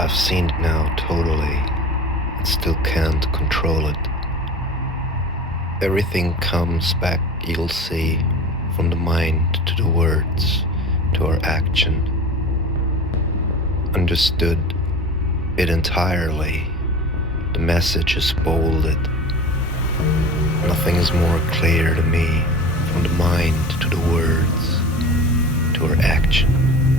I've seen it now totally and still can't control it. Everything comes back, you'll see, from the mind to the words, to our action. Understood it entirely. The message is bolded. Nothing is more clear to me, from the mind to the words, to our action.